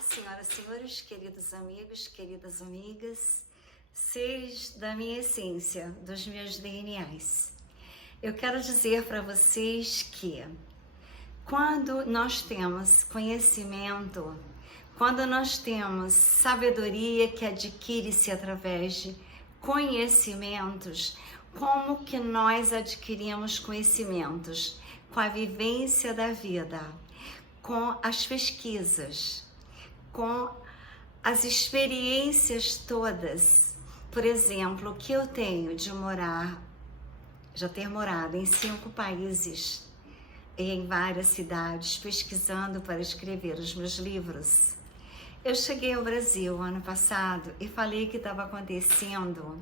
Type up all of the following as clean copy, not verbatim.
senhoras e senhores, queridos amigos, queridas amigas, seres da minha essência, dos meus DNAs. Eu quero dizer para vocês que quando nós temos conhecimento, quando nós temos sabedoria que adquire-se através de conhecimentos, como que nós adquirimos conhecimentos? Com a vivência da vida, com as pesquisas, com as experiências todas. Por exemplo, o que eu tenho de já ter morado em 5 países e em várias cidades, pesquisando para escrever os meus livros. Eu cheguei ao Brasil ano passado e falei que estava acontecendo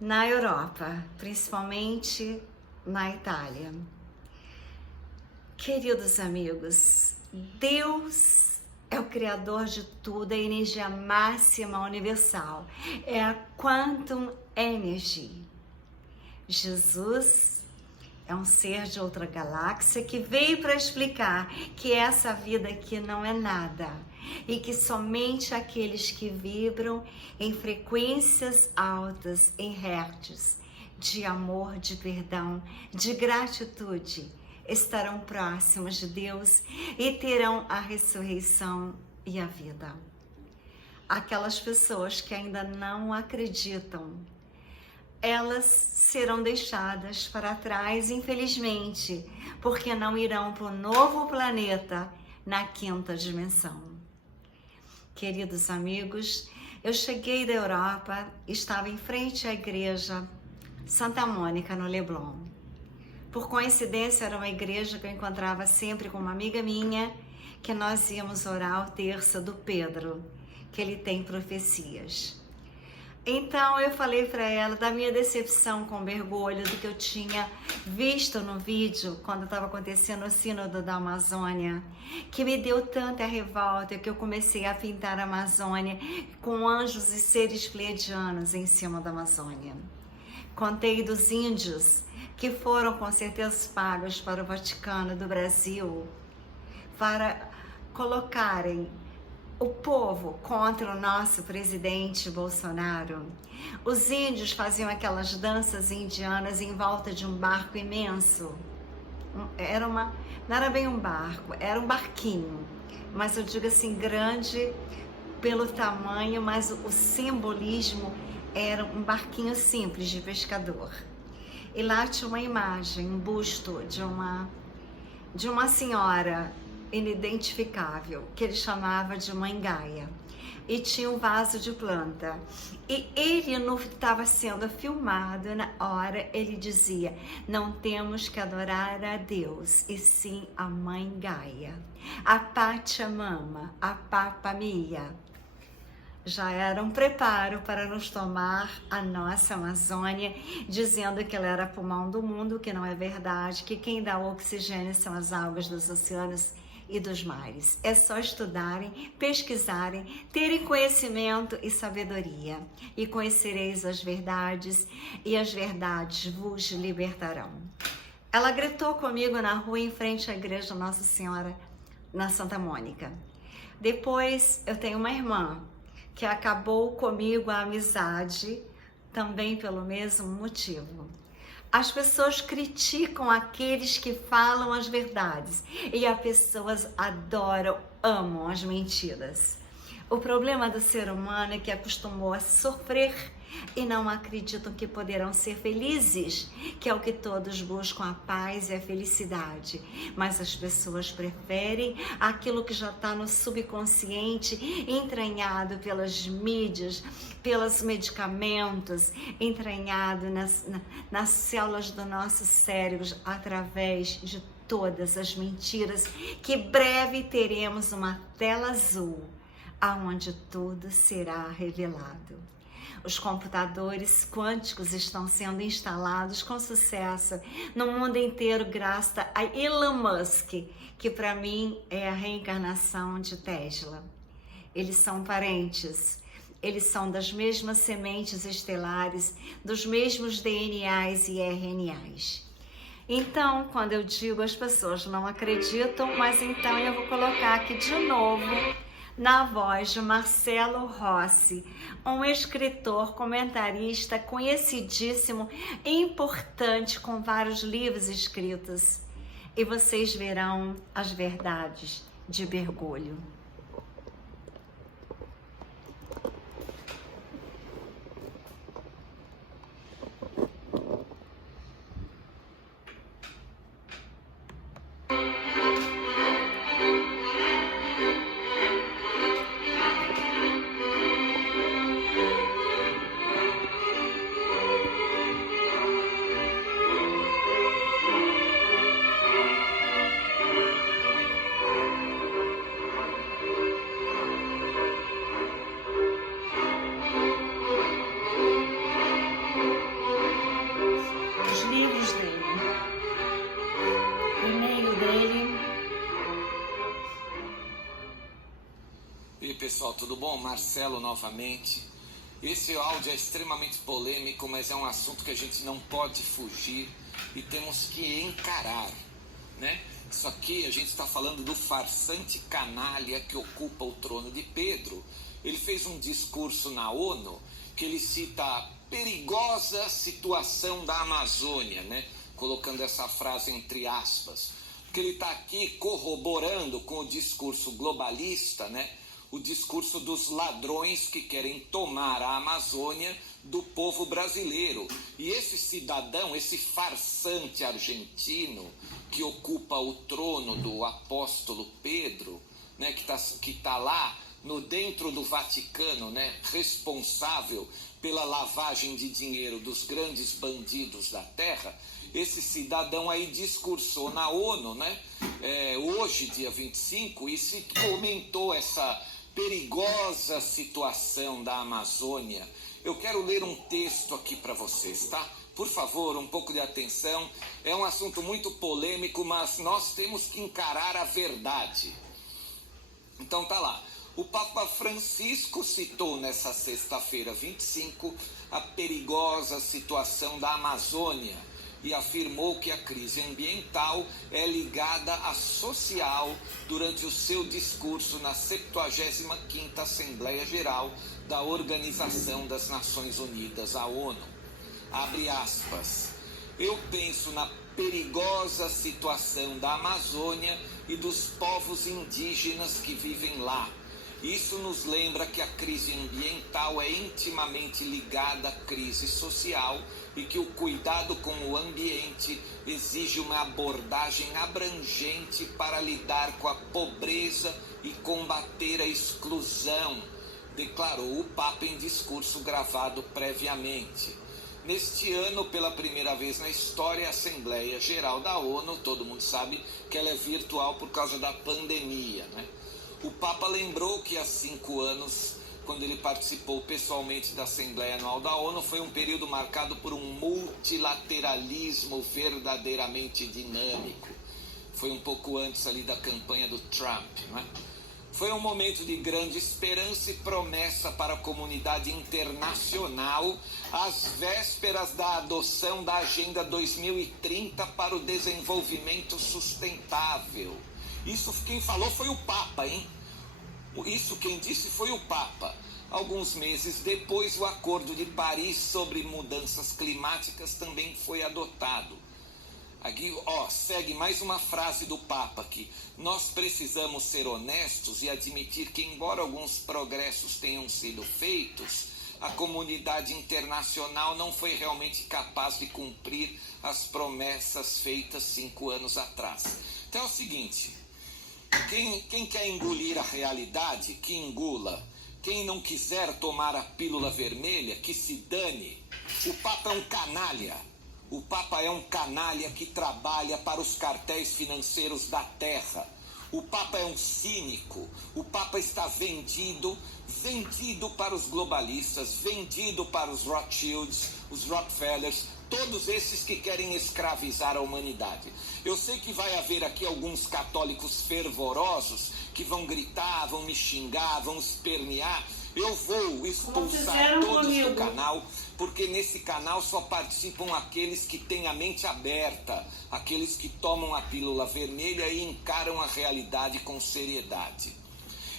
na Europa, principalmente na Itália. Queridos amigos, Deus é o Criador de tudo, é a energia máxima universal, é a Quantum Energy. Jesus é um ser de outra galáxia que veio para explicar que essa vida aqui não é nada e que somente aqueles que vibram em frequências altas, em hertz, de amor, de perdão, de gratitude, estarão próximos de Deus e terão a ressurreição e a vida. Aquelas pessoas que ainda não acreditam, elas serão deixadas para trás, infelizmente, porque não irão para o novo planeta na 5ª dimensão. Queridos amigos, eu cheguei da Europa, estava em frente à igreja Santa Mônica, no Leblon. Por coincidência, era uma igreja que eu encontrava sempre com uma amiga minha, que nós íamos orar o terço do Pedro, que ele tem profecias. Então eu falei para ela da minha decepção com o mergulho, do que eu tinha visto no vídeo quando estava acontecendo o sínodo da Amazônia, que me deu tanta revolta que eu comecei a pintar a Amazônia com anjos e seres pleiadianos em cima da Amazônia. Contei dos índios que foram com certeza pagos para o Vaticano do Brasil para colocarem o povo contra o nosso presidente Bolsonaro. Os índios faziam aquelas danças indianas em volta de um barco imenso. Não era bem um barco, era um barquinho, mas eu digo assim, grande pelo tamanho, mas o simbolismo era um barquinho simples de pescador. E lá tinha uma imagem, um busto de uma senhora inidentificável, que ele chamava de Mãe Gaia, e tinha um vaso de planta. E ele não estava sendo filmado, na hora ele dizia: não temos que adorar a Deus, e sim a Mãe Gaia, a Pachamama, a Papa Mia. Já era um preparo para nos tomar a nossa Amazônia, dizendo que ela era pulmão do mundo, que não é verdade, que quem dá oxigênio são as algas dos oceanos e dos mares. É só estudarem, pesquisarem, terem conhecimento e sabedoria, e conhecereis as verdades, e as verdades vos libertarão. Ela gritou comigo na rua em frente à igreja Nossa Senhora, na Santa Mônica. Depois eu tenho uma irmã que acabou comigo a amizade, também pelo mesmo motivo. As pessoas criticam aqueles que falam as verdades e as pessoas adoram, amam as mentiras. O problema do ser humano é que acostumou a sofrer e não acreditam que poderão ser felizes, que é o que todos buscam, a paz e a felicidade. Mas as pessoas preferem aquilo que já está no subconsciente, entranhado pelas mídias, pelos medicamentos, entranhado nas células do nosso cérebro, através de todas as mentiras, que breve teremos uma tela azul, aonde tudo será revelado. Os computadores quânticos estão sendo instalados com sucesso no mundo inteiro, graças a Elon Musk, que para mim é a reencarnação de Tesla. Eles são parentes, eles são das mesmas sementes estelares, dos mesmos DNAs e RNAs. Então, quando eu digo, as pessoas não acreditam, mas então eu vou colocar aqui de novo na voz de Marcelo Rossi, um escritor, comentarista conhecidíssimo e importante, com vários livros escritos. E vocês verão as verdades de Bergoglio. Pessoal, tudo bom? Marcelo novamente. Esse áudio é extremamente polêmico, mas é um assunto que a gente não pode fugir e temos que encarar, né? Isso aqui a gente está falando do farsante canalha que ocupa o trono de Pedro. Ele fez um discurso na ONU que ele cita a perigosa situação da Amazônia, né? Colocando essa frase entre aspas, porque ele está aqui corroborando com o discurso globalista, né? O discurso dos ladrões que querem tomar a Amazônia do povo brasileiro. E esse cidadão, esse farsante argentino que ocupa o trono do apóstolo Pedro, né, que tá lá dentro do Vaticano, né, responsável pela lavagem de dinheiro dos grandes bandidos da terra, esse cidadão aí discursou na ONU, né, hoje, dia 25, e se comentou essa perigosa situação da Amazônia. Eu quero ler um texto aqui para vocês, tá? Por favor, um pouco de atenção. É um assunto muito polêmico, mas nós temos que encarar a verdade. Então tá lá. O Papa Francisco citou nessa sexta-feira 25 a perigosa situação da Amazônia e afirmou que a crise ambiental é ligada à social durante o seu discurso na 75ª Assembleia Geral da Organização das Nações Unidas, a ONU. Abre aspas. Eu penso na perigosa situação da Amazônia e dos povos indígenas que vivem lá. Isso nos lembra que a crise ambiental é intimamente ligada à crise social e que o cuidado com o ambiente exige uma abordagem abrangente para lidar com a pobreza e combater a exclusão, declarou o Papa em discurso gravado previamente. Neste ano, pela primeira vez na história, a Assembleia Geral da ONU, todo mundo sabe que ela é virtual por causa da pandemia, né? O Papa lembrou que há 5 anos, quando ele participou pessoalmente da Assembleia Anual da ONU, foi um período marcado por um multilateralismo verdadeiramente dinâmico. Foi um pouco antes ali da campanha do Trump, né? Foi um momento de grande esperança e promessa para a comunidade internacional, às vésperas da adoção da Agenda 2030 para o desenvolvimento sustentável. Isso quem falou foi o Papa, hein? Isso quem disse foi o Papa. Alguns meses depois, o Acordo de Paris sobre mudanças climáticas também foi adotado. Aqui, segue mais uma frase do Papa aqui. Nós precisamos ser honestos e admitir que, embora alguns progressos tenham sido feitos, a comunidade internacional não foi realmente capaz de cumprir as promessas feitas 5 anos atrás. Então é o seguinte... Quem quer engolir a realidade, que engula. Quem não quiser tomar a pílula vermelha, que se dane. O Papa é um canalha. O Papa é um canalha que trabalha para os cartéis financeiros da terra. O Papa é um cínico. O Papa está vendido para os globalistas, vendido para os Rothschilds, os Rockefellers, todos esses que querem escravizar a humanidade. Eu sei que vai haver aqui alguns católicos fervorosos que vão gritar, vão me xingar, vão espernear. Eu vou expulsar todos do canal, porque nesse canal só participam aqueles que têm a mente aberta, aqueles que tomam a pílula vermelha e encaram a realidade com seriedade.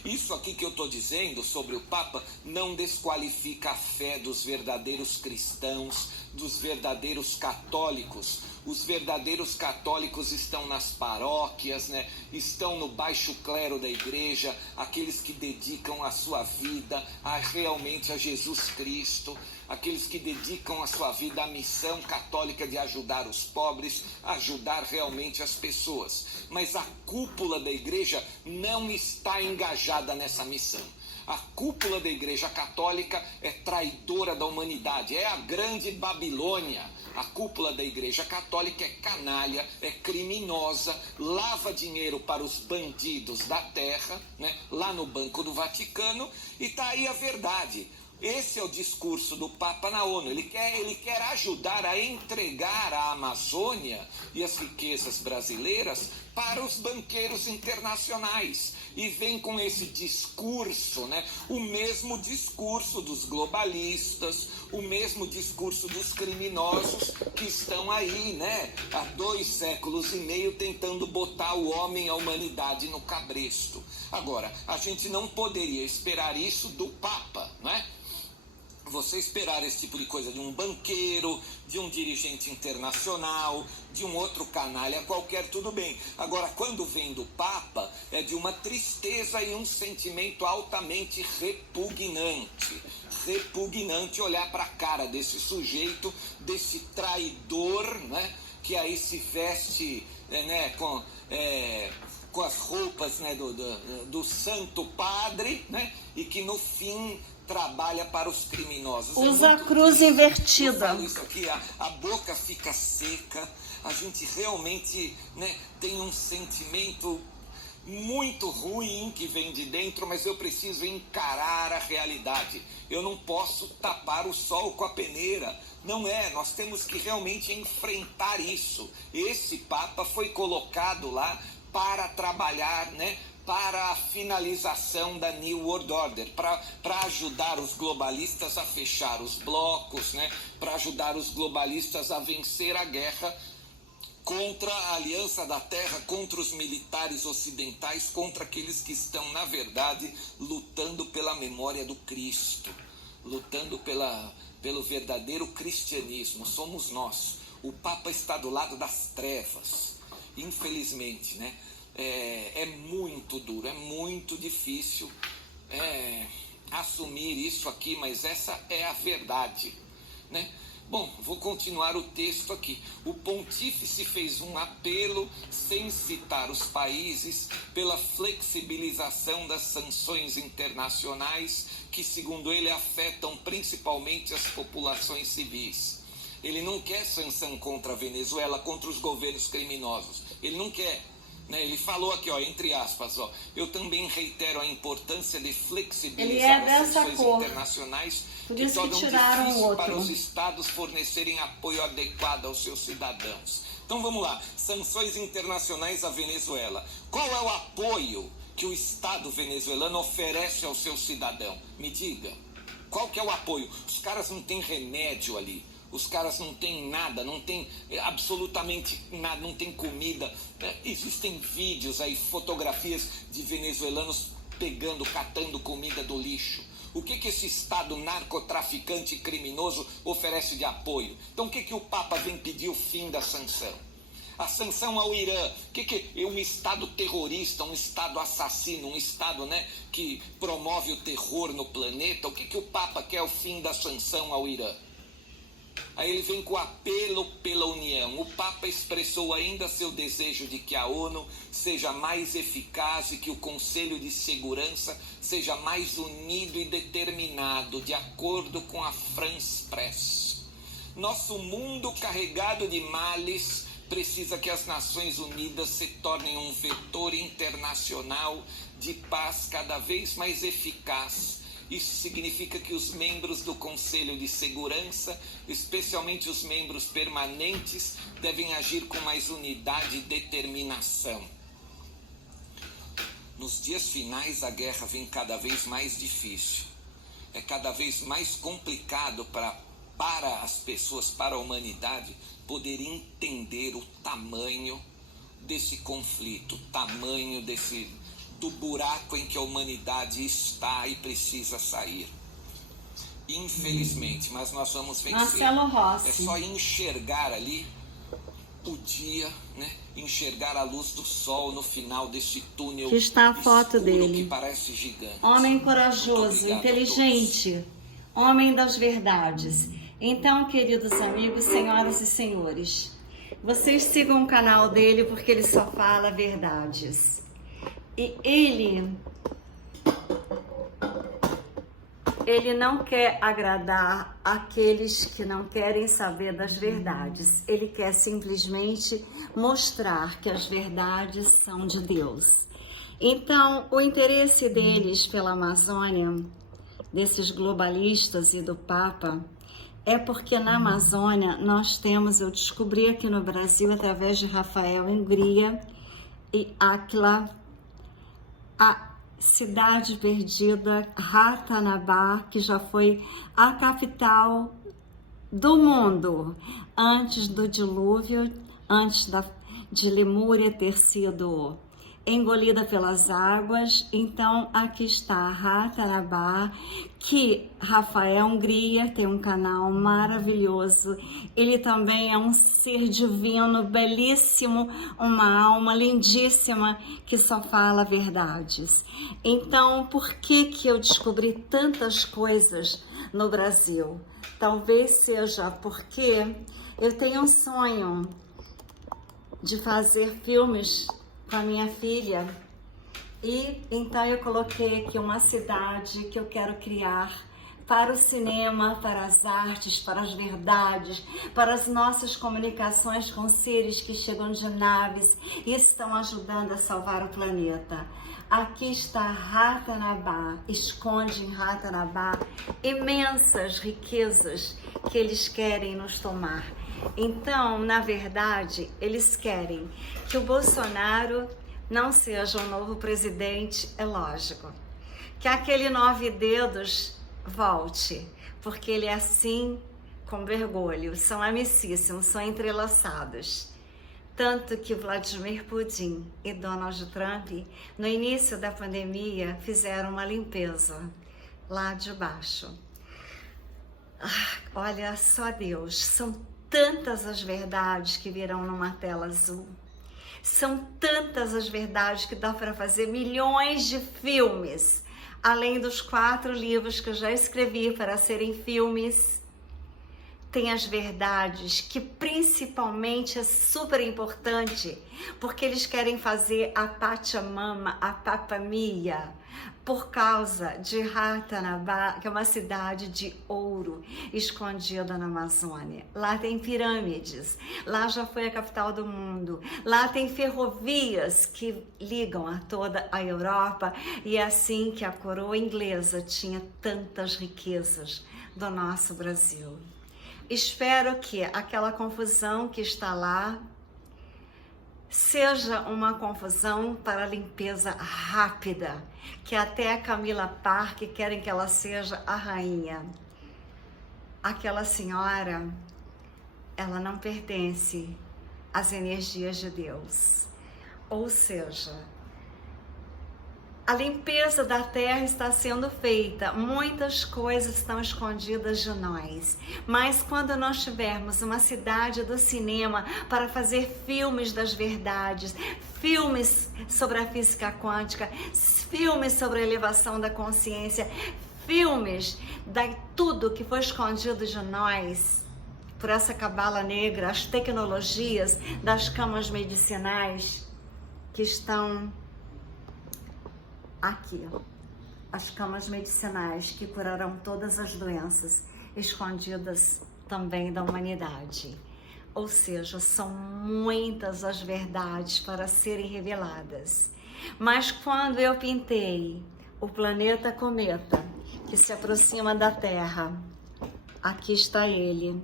Isso aqui que eu estou dizendo sobre o Papa não desqualifica a fé dos verdadeiros cristãos, dos verdadeiros católicos. Os verdadeiros católicos estão nas paróquias, né? Estão no baixo clero da igreja, aqueles que dedicam a sua vida realmente a Jesus Cristo, aqueles que dedicam a sua vida à missão católica de ajudar os pobres, ajudar realmente as pessoas. Mas a cúpula da igreja não está engajada nessa missão. A cúpula da igreja católica é traidora da humanidade, é a grande Babilônia. A cúpula da igreja católica é canalha, é criminosa, lava dinheiro para os bandidos da terra, né, lá no Banco do Vaticano, e está aí a verdade. Esse é o discurso do Papa na ONU. Ele quer ajudar a entregar a Amazônia e as riquezas brasileiras para os banqueiros internacionais. E vem com esse discurso, né? O mesmo discurso dos globalistas, o mesmo discurso dos criminosos que estão aí, né? Há 2 séculos e meio tentando botar o homem, a humanidade no cabresto. Agora, a gente não poderia esperar isso do Papa, né? Você esperar esse tipo de coisa de um banqueiro, de um dirigente internacional, de um outro canalha qualquer, tudo bem. Agora, quando vem do Papa, é de uma tristeza e um sentimento altamente repugnante. Repugnante olhar para a cara desse sujeito, desse traidor, né, que aí se veste, né, com as roupas, né, do Santo Padre, né, e que no fim trabalha para os criminosos. Usa a cruz invertida. Eu falo isso aqui, a boca fica seca, a gente realmente, né, tem um sentimento muito ruim que vem de dentro, mas eu preciso encarar a realidade. Eu não posso tapar o sol com a peneira. Não é, nós temos que realmente enfrentar isso. Esse Papa foi colocado lá para trabalhar, né, para a finalização da New World Order, para ajudar os globalistas a fechar os blocos, né, para ajudar os globalistas a vencer a guerra contra a Aliança da Terra, contra os militares ocidentais, contra aqueles que estão, na verdade, lutando pela memória do Cristo, lutando pelo verdadeiro cristianismo. Somos nós. O Papa está do lado das trevas, infelizmente, né? É muito duro, é muito difícil assumir isso aqui, mas essa é a verdade, né? Bom, vou continuar o texto aqui. O pontífice fez um apelo, sem citar os países, pela flexibilização das sanções internacionais que, segundo ele, afetam principalmente as populações civis. Ele não quer sanção contra a Venezuela, contra os governos criminosos. Ele não quer. Ele falou aqui, ó, entre aspas, ó, eu também reitero a importância de flexibilizar as sanções internacionais que tornam difícil para os estados fornecerem apoio adequado aos seus cidadãos. Então vamos lá, sanções internacionais à Venezuela. Qual é o apoio que o Estado venezuelano oferece ao seu cidadão? Me diga, qual que é o apoio? Os caras não têm remédio ali. Os caras não têm nada, não tem absolutamente nada, não tem comida. Existem vídeos aí, fotografias de venezuelanos catando comida do lixo. O que esse Estado narcotraficante e criminoso oferece de apoio? Então o que o Papa vem pedir o fim da sanção? A sanção ao Irã, que um Estado terrorista, um Estado assassino, um Estado, né, que promove o terror no planeta, o que o Papa quer o fim da sanção ao Irã? Aí ele vem com o apelo pela união. O Papa expressou ainda seu desejo de que a ONU seja mais eficaz e que o Conselho de Segurança seja mais unido e determinado, de acordo com a France Press. Nosso mundo carregado de males precisa que as Nações Unidas se tornem um vetor internacional de paz cada vez mais eficaz. Isso significa que os membros do Conselho de Segurança, especialmente os membros permanentes, devem agir com mais unidade e determinação. Nos dias finais, a guerra vem cada vez mais difícil. É cada vez mais complicado para as pessoas, para a humanidade, poder entender o tamanho desse conflito, o tamanho do buraco em que a humanidade está e precisa sair. Infelizmente, mas nós vamos vencer. Marcelo Rossi. É só enxergar ali o dia, né? Enxergar a luz do sol no final desse túnel. Que está a foto dele. Que parece gigante. Homem corajoso, inteligente, homem das verdades. Então, queridos amigos, senhoras e senhores, vocês sigam o canal dele porque ele só fala verdades. E ele não quer agradar aqueles que não querem saber das verdades. Ele quer simplesmente mostrar que as verdades são de Deus. Então, o interesse deles pela Amazônia, desses globalistas e do Papa, é porque na Amazônia nós temos, eu descobri aqui no Brasil, através de Rafael Hungria e Áquila, a cidade perdida, Ratanabá, que já foi a capital do mundo antes do dilúvio, antes de Lemúria ter sido engolida pelas águas. Então aqui está Ratanabá, que Rafael Hungria tem um canal maravilhoso. Ele também é um ser divino, belíssimo, uma alma lindíssima que só fala verdades. Então, por que eu descobri tantas coisas no Brasil? Talvez seja porque eu tenho um sonho de fazer filmes com a minha filha, e então eu coloquei aqui uma cidade que eu quero criar para o cinema, para as artes, para as verdades, para as nossas comunicações com seres que chegam de naves e estão ajudando a salvar o planeta. Aqui está Ratanabá, esconde em Ratanabá imensas riquezas que eles querem nos tomar. Então, na verdade, eles querem que o Bolsonaro não seja um novo presidente, é lógico. Que aquele 9 dedos volte, porque ele é assim com vergolho, são amicíssimos, são entrelaçados. Tanto que Vladimir Putin e Donald Trump, no início da pandemia, fizeram uma limpeza lá de baixo. Olha só Deus, são tantas as verdades que virão numa tela azul. São tantas as verdades que dá para fazer milhões de filmes, além dos 4 livros que eu já escrevi para serem filmes. Tem as verdades que principalmente é super importante, porque eles querem fazer a Pachamama, a Papamia, por causa de Ratanabá, que é uma cidade de ouro escondida na Amazônia. Lá tem pirâmides, lá já foi a capital do mundo, lá tem ferrovias que ligam a toda a Europa, e é assim que a coroa inglesa tinha tantas riquezas do nosso Brasil. Espero que aquela confusão que está lá seja uma confusão para limpeza rápida, que até a Camila Parker querem que ela seja a rainha. Aquela senhora, ela não pertence às energias de Deus. Ou seja, a limpeza da terra está sendo feita, muitas coisas estão escondidas de nós, mas quando nós tivermos uma cidade do cinema para fazer filmes das verdades, filmes sobre a física quântica, filmes sobre a elevação da consciência, filmes de tudo que foi escondido de nós por essa cabala negra, as tecnologias das camas medicinais que estão aqui, as camas medicinais que curarão todas as doenças escondidas também da humanidade. Ou seja, são muitas as verdades para serem reveladas. Mas quando eu pintei o planeta cometa que se aproxima da Terra, aqui está ele,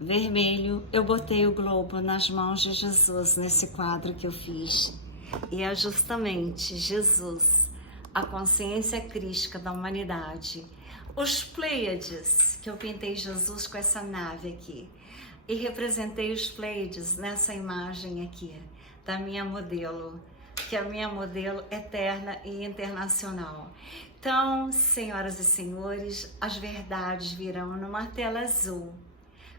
vermelho, eu botei o globo nas mãos de Jesus nesse quadro que eu fiz. E é justamente Jesus, a consciência crística da humanidade. Os Pleiades, que eu pintei Jesus com essa nave aqui. E representei os Pleiades nessa imagem aqui, da minha modelo, que é a minha modelo eterna e internacional. Então, senhoras e senhores, as verdades virão numa tela azul.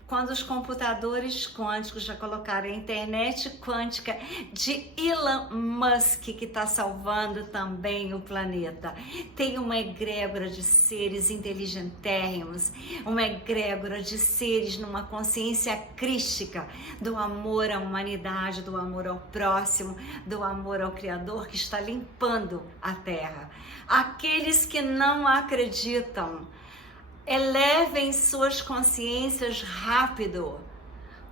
Quando os computadores quânticos já colocaram a internet quântica de Elon Musk, que está salvando também o planeta. Tem uma egrégora de seres inteligentérrimos, uma egrégora de seres numa consciência crística do amor à humanidade, do amor ao próximo, do amor ao Criador, que está limpando a Terra. Aqueles que não acreditam, elevem suas consciências rápido,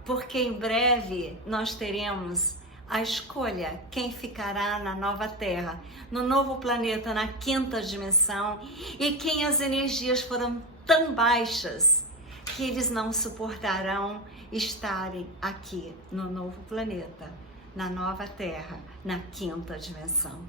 porque em breve nós teremos a escolha, quem ficará na nova Terra, no novo planeta, na quinta dimensão, e quem as energias foram tão baixas que eles não suportarão estarem aqui no novo planeta, na nova Terra, na quinta dimensão.